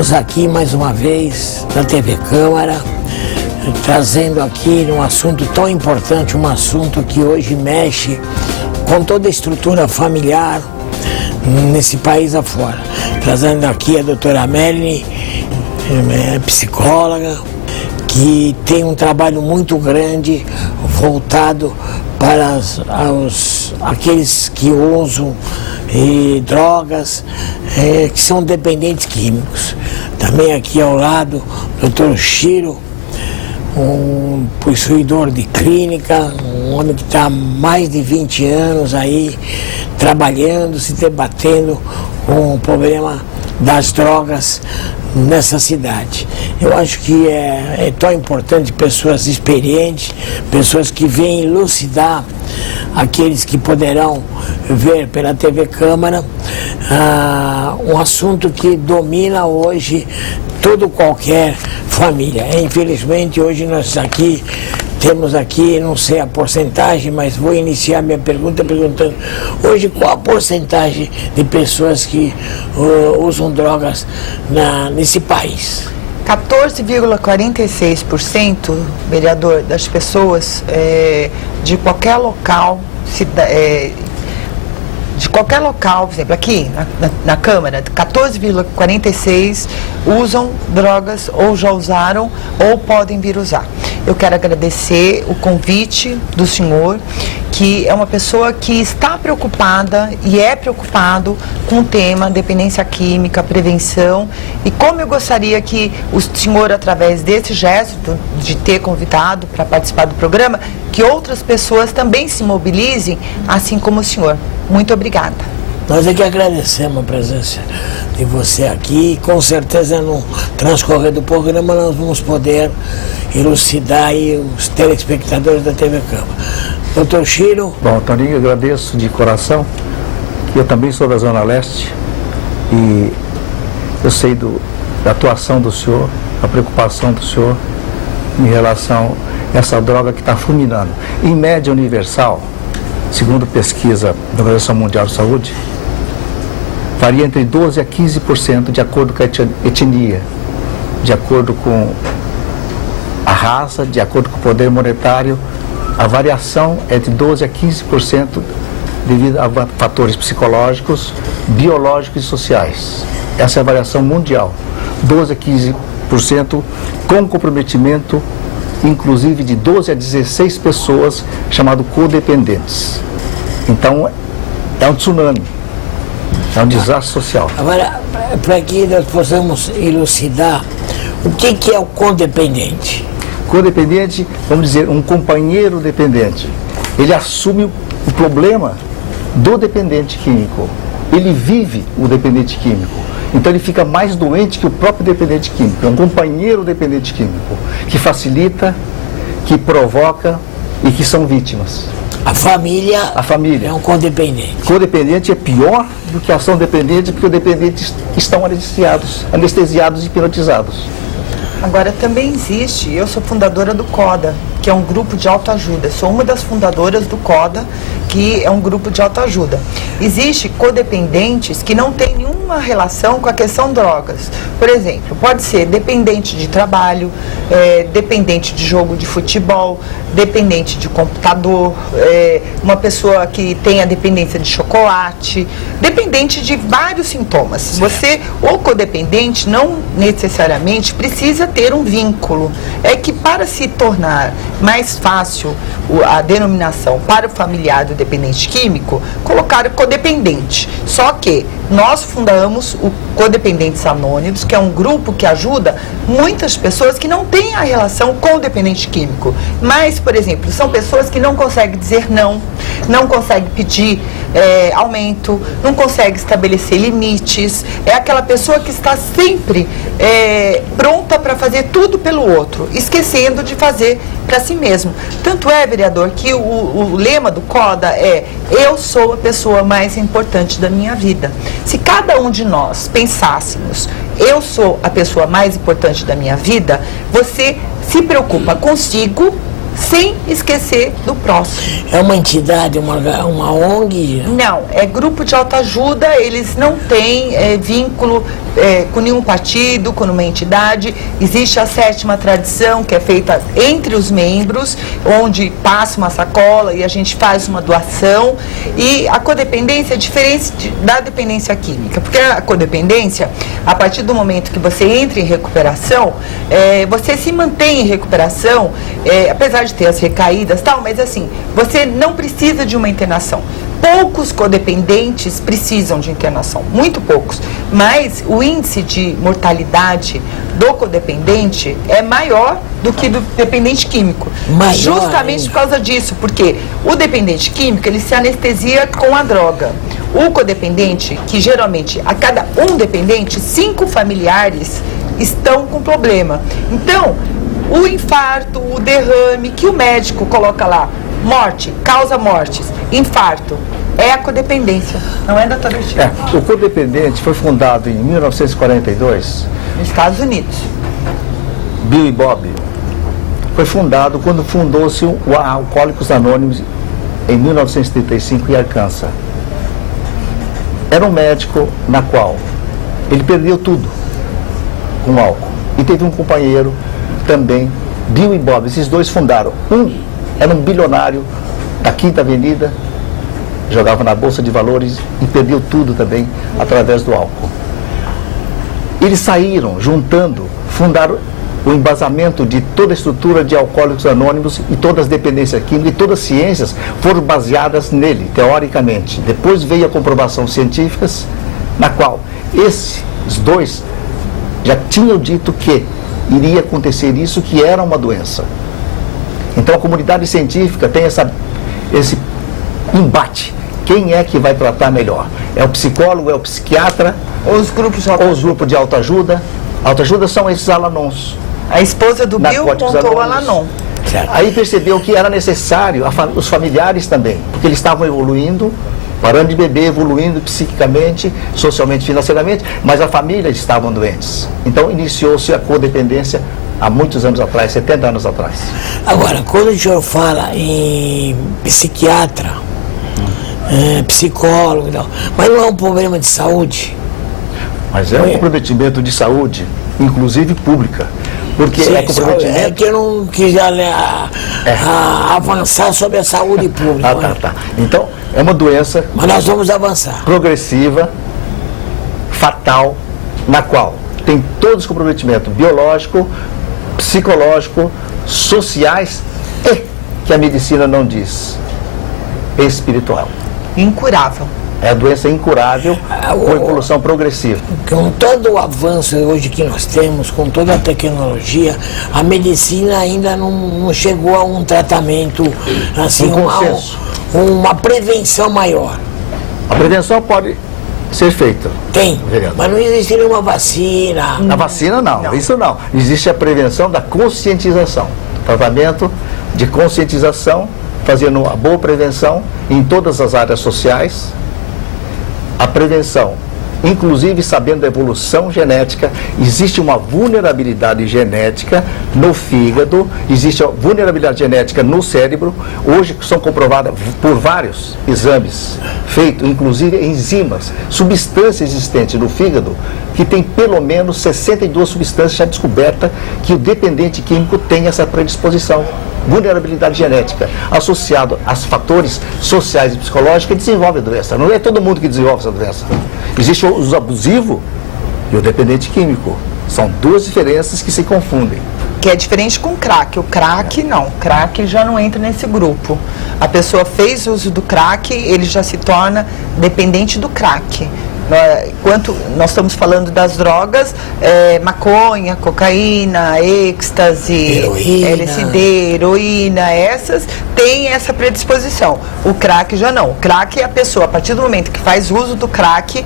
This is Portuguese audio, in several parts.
Estamos aqui mais uma vez na TV Câmara, trazendo aqui um assunto tão importante, um assunto que hoje mexe com toda a estrutura familiar nesse país afora. Trazendo aqui a doutora Melanie, psicóloga, que tem um trabalho muito grande voltado para aqueles que usam drogas, que são dependentes químicos. Também aqui ao lado, Dr. Chiro, um possuidor de clínica, um homem que está há mais de 20 anos aí trabalhando, se debatendo com o problema das drogas nessa cidade. Eu acho que é tão importante pessoas experientes, pessoas que vêm elucidar aqueles que poderão ver pela TV Câmara um assunto que domina hoje qualquer família. Infelizmente hoje nós temos aqui, não sei a porcentagem, mas vou iniciar minha pergunta perguntando, hoje qual a porcentagem de pessoas que usam drogas nesse país? 14,46%, vereador, das pessoas de qualquer local, por exemplo, aqui na Câmara, 14,46% usam drogas ou já usaram ou podem vir usar. Eu quero agradecer o convite do senhor, que é uma pessoa que está preocupada e é preocupado com o tema dependência química, prevenção, e como eu gostaria que o senhor, através desse gesto de ter convidado para participar do programa, que outras pessoas também se mobilizem, assim como o senhor. Muito obrigada. Nós é que agradecemos a presença de você aqui, e com certeza no transcorrer do programa nós vamos poder elucidar aí os telespectadores da TV Câmara. Doutor Chiro. Bom, Toninho, eu agradeço de coração, que eu também sou da Zona Leste e eu sei da atuação do senhor, a preocupação do senhor em relação a essa droga que está fulminando. Em média universal, segundo pesquisa da Organização Mundial de Saúde, varia entre 12% a 15% de acordo com a etnia, de acordo com a raça, de acordo com o poder monetário. A variação é de 12% a 15% devido a fatores psicológicos, biológicos e sociais. Essa é a variação mundial. 12% a 15% com comprometimento, inclusive de 12 a 16 pessoas, chamado codependentes. Então, é um tsunami, é um desastre social. Agora, para que nós possamos elucidar, o que é o codependente? Codependente, vamos dizer, um companheiro dependente. Ele assume o problema do dependente químico. Ele vive o dependente químico. Então ele fica mais doente que o próprio dependente químico. É um companheiro dependente químico que facilita, que provoca e que são vítimas. A família é um codependente. Codependente é pior do que a ação dependente, porque os dependentes estão anestesiados e hipnotizados. Agora, também existe, eu sou fundadora do CODA, que é um grupo de autoajuda. Sou uma das fundadoras do CODA, que é um grupo de autoajuda. Existe codependentes que não têm nenhuma relação com a questão drogas. Por exemplo, pode ser dependente de trabalho, dependente de jogo de futebol, dependente de computador, uma pessoa que tem a dependência de chocolate, dependente de vários sintomas. Você, o codependente, não necessariamente precisa ter um vínculo. É que para se tornar mais fácil a denominação para o familiar do dependente químico, colocaram codependente. Só que nós fundamos o Codependentes Anônimos, que é um grupo que ajuda muitas pessoas que não têm a relação com o dependente químico. Mas, por exemplo, são pessoas que não conseguem dizer não conseguem pedir aumento, não conseguem estabelecer limites. É aquela pessoa que está sempre pronta para fazer tudo pelo outro, esquecendo de fazer para si mesmo. Tanto é, vereador, que o lema do CODA é: eu sou a pessoa mais importante da minha vida. Se cada um de nós pensássemos, eu sou a pessoa mais importante da minha vida, você se preocupa consigo, sem esquecer do próximo. É uma entidade, uma ONG? Não, é grupo de autoajuda, eles não têm vínculo com nenhum partido, com nenhuma entidade. Existe a 7ª tradição, que é feita entre os membros, onde passa uma sacola e a gente faz uma doação. E a codependência é diferente da dependência química, porque a codependência, a partir do momento que você entra em recuperação, você se mantém em recuperação, apesar de ter as recaídas e tal, mas assim, você não precisa de uma internação. Poucos codependentes precisam de internação, muito poucos, mas o índice de mortalidade do codependente é maior do que do dependente químico. Maior, justamente por causa disso, porque o dependente químico, ele se anestesia com a droga. O codependente, que geralmente a cada um dependente, 5 familiares estão com problema. Então, o infarto, o derrame, que o médico coloca lá, morte, causa mortes, infarto, é a codependência, não é da travestia. O Codependente foi fundado em 1942. Nos Estados Unidos. Bill e Bob. Foi fundado quando fundou-se o Alcoólicos Anônimos em 1935 em Arkansas. Era um médico na qual ele perdeu tudo com álcool. E teve um companheiro também, Bill e Bob. Esses dois fundaram. Um era um bilionário da Quinta Avenida, jogava na Bolsa de Valores e perdeu tudo também através do álcool. Eles saíram juntando, fundaram o embasamento de toda a estrutura de Alcoólicos Anônimos e todas as dependências químicas e todas as ciências foram baseadas nele, teoricamente. Depois veio a comprovação científicas, na qual esses dois já tinham dito que iria acontecer isso, que era uma doença. Então a comunidade científica tem esse embate. Quem é que vai tratar melhor? É o psicólogo, é o psiquiatra? Ou os grupos de autoajuda? Autoajuda são esses Al-Anons. A esposa do Bill montou o Al-Anon. Aí percebeu que era necessário os familiares também, porque eles estavam evoluindo, parando de beber, evoluindo psiquicamente, socialmente, financeiramente, mas a família estavam doentes. Então iniciou-se a codependência há muitos anos atrás, 70 anos atrás. Agora, quando o senhor fala em psiquiatra, psicólogo e tal, mas não é um problema de saúde? Mas é um comprometimento de saúde, inclusive pública. Porque sim, é comprometimento... É que eu não quis avançar sobre a saúde pública. Tá. Então, é uma doença... Mas nós vamos avançar. Progressiva, fatal, na qual tem todos os comprometimentos biológico, psicológico, sociais e, que a medicina não diz, espiritual. Incurável. É a doença incurável com evolução progressiva. Com todo o avanço hoje que nós temos, com toda a tecnologia, a medicina ainda não chegou a um tratamento, assim, uma prevenção maior. A prevenção pode ser feita. Tem, mas não existe nenhuma vacina. A vacina não, isso não. Existe a prevenção da conscientização. Tratamento de conscientização, fazendo uma boa prevenção em todas as áreas sociais. A prevenção, inclusive sabendo da evolução genética, existe uma vulnerabilidade genética no fígado, existe uma vulnerabilidade genética no cérebro, hoje são comprovadas por vários exames feitos, inclusive enzimas, substâncias existentes no fígado, que tem pelo menos 62 substâncias já descobertas que o dependente químico tem essa predisposição. Vulnerabilidade genética, associado a fatores sociais e psicológicos que desenvolvem a doença. Não é todo mundo que desenvolve essa doença. Existe o uso abusivo e o dependente químico. São duas diferenças que se confundem. Que é diferente com o crack. O crack não. O crack já não entra nesse grupo. A pessoa fez uso do crack, ele já se torna dependente do crack. Enquanto nós estamos falando das drogas, maconha, cocaína, êxtase, heroína. LSD, heroína, essas têm essa predisposição. O crack já não. O crack é a pessoa, a partir do momento que faz uso do crack,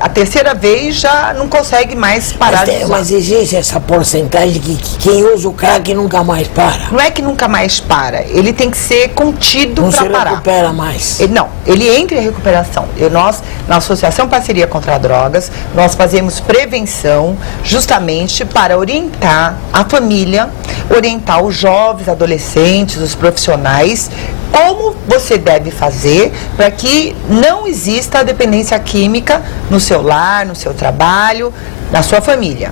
a terceira vez já não consegue mais parar de usar. Mas existe essa porcentagem que quem usa o crack nunca mais para? Não é que nunca mais para, ele tem que ser contido para parar. Não se recupera mais. Ele entra em recuperação. Nós, na associação, Fundação Parceria contra Drogas, nós fazemos prevenção justamente para orientar a família, orientar os jovens, adolescentes, os profissionais, como você deve fazer para que não exista a dependência química no seu lar, no seu trabalho, na sua família.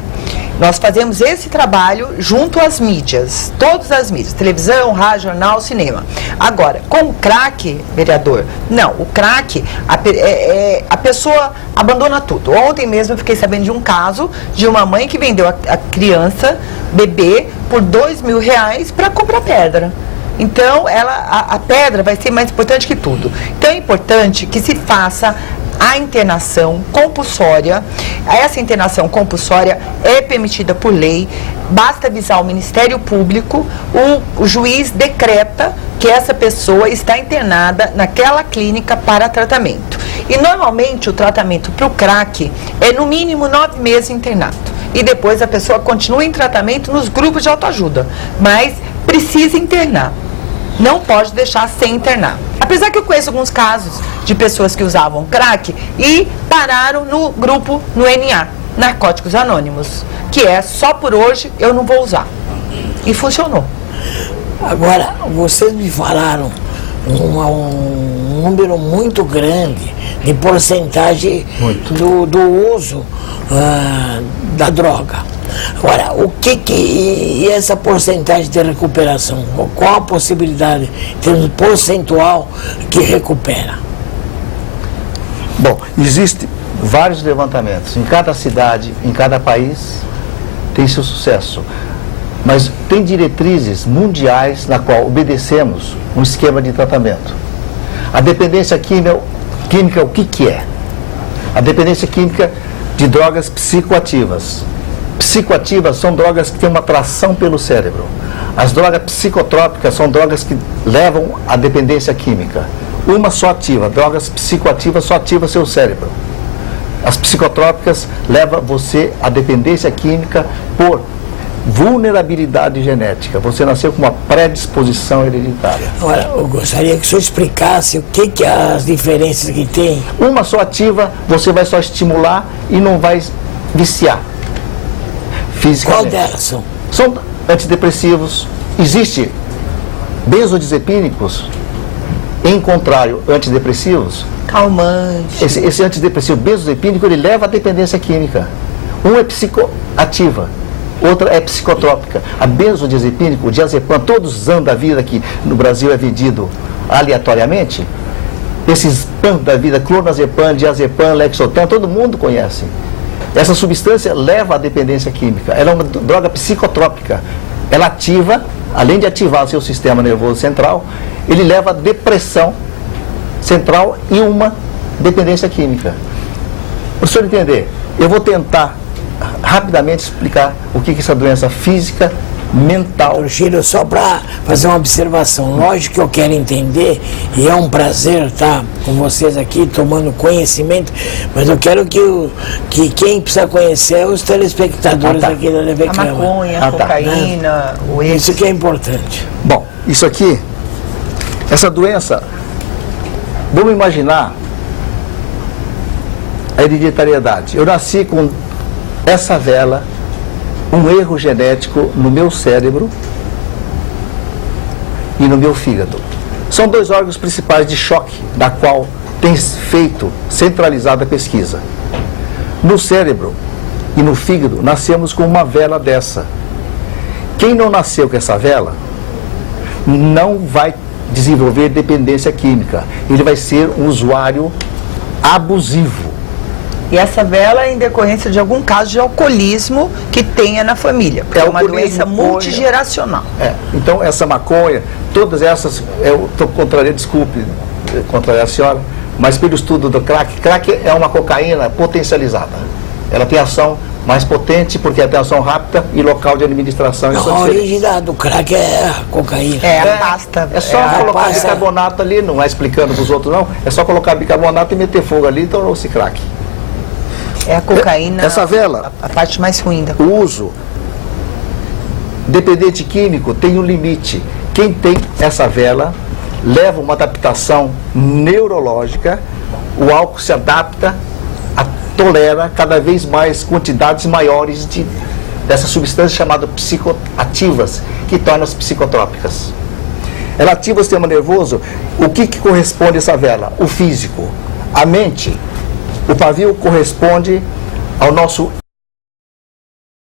Nós fazemos esse trabalho junto às mídias, todas as mídias, televisão, rádio, jornal, cinema. Agora, com o crack, vereador, não, o crack, a pessoa abandona tudo. Ontem mesmo eu fiquei sabendo de um caso de uma mãe que vendeu a criança, bebê, por R$2.000 para comprar pedra. Então, a pedra vai ser mais importante que tudo. Então, é importante que se faça a internação compulsória. Essa internação compulsória é permitida por lei, basta avisar o Ministério Público, o juiz decreta que essa pessoa está internada naquela clínica para tratamento. E normalmente o tratamento para o crack é no mínimo 9 meses internado. E depois a pessoa continua em tratamento nos grupos de autoajuda, mas precisa internar. Não pode deixar sem internar. Apesar que eu conheço alguns casos de pessoas que usavam crack e pararam no grupo, no NA, Narcóticos Anônimos, que é só por hoje eu não vou usar. E funcionou. Agora, vocês me falaram um número muito grande de porcentagem do uso da droga. Agora, e essa porcentagem de recuperação? Qual a possibilidade, em termos percentual, que recupera? Bom, existem vários levantamentos. Em cada cidade, em cada país, tem seu sucesso. Mas tem diretrizes mundiais na qual obedecemos um esquema de tratamento. A dependência química, o que é? A dependência química de drogas psicoativas. Psicoativas são drogas que têm uma atração pelo cérebro. As drogas psicotrópicas são drogas que levam à dependência química. Uma só ativa, drogas psicoativas só ativam seu cérebro. As psicotrópicas levam você à dependência química por vulnerabilidade genética. Você nasceu com uma predisposição hereditária. Agora, eu gostaria que o senhor explicasse o que as diferenças que tem. Uma só ativa, você vai só estimular e não vai viciar. Fisicamente. Qual delas são? São antidepressivos. Existe benzodiazepínicos, em contrário, antidepressivos. Calmante. Esse antidepressivo benzodiazepínico, ele leva à dependência química. Um é psicoativa, outra é psicotrópica. A benzodiazepínico, o diazepam, todos os anos da vida que no Brasil é vendido aleatoriamente, esses PAN da vida, clonazepam, diazepam, lexotan, todo mundo conhece. Essa substância leva à dependência química. Ela é uma droga psicotrópica. Ela ativa, além de ativar o seu sistema nervoso central, ele leva à depressão central e uma dependência química. Para o senhor entender, eu vou tentar rapidamente explicar o que é essa doença física, mental. Chiro, só para fazer uma observação, lógico que eu quero entender, e é um prazer estar com vocês aqui tomando conhecimento, mas eu quero que quem precisa conhecer é os telespectadores aqui da TV A Câmara. maconha, a cocaína, o Isso que é importante. Bom, isso aqui, essa doença, vamos imaginar a hereditariedade. Eu nasci com essa vela, um erro genético no meu cérebro e no meu fígado. São dois órgãos principais de choque, da qual tem feito centralizada a pesquisa. No cérebro e no fígado, nascemos com uma vela dessa. Quem não nasceu com essa vela, não vai desenvolver dependência química. Ele vai ser um usuário abusivo. E essa vela é em decorrência de algum caso de alcoolismo que tenha na família. Porque é uma doença multigeracional. Então, essa maconha, todas essas, eu estou contrariando, desculpe contrariar a senhora, mas pelo estudo do crack é uma cocaína potencializada. Ela tem ação mais potente porque tem ação rápida e local de administração. A origem do crack é a cocaína. A pasta. É só colocar bicarbonato ali, não é explicando para os outros não, é só colocar bicarbonato e meter fogo ali e tornou-se crack. É a cocaína, essa vela, a parte mais ruim da cocaína. O uso dependente químico tem um limite. Quem tem essa vela leva uma adaptação neurológica, o álcool se adapta tolera cada vez mais quantidades maiores dessas substâncias chamadas psicoativas, que tornam-as psicotrópicas. Ela ativa o sistema nervoso. O que corresponde a essa vela? O físico, a mente. O pavio corresponde ao nosso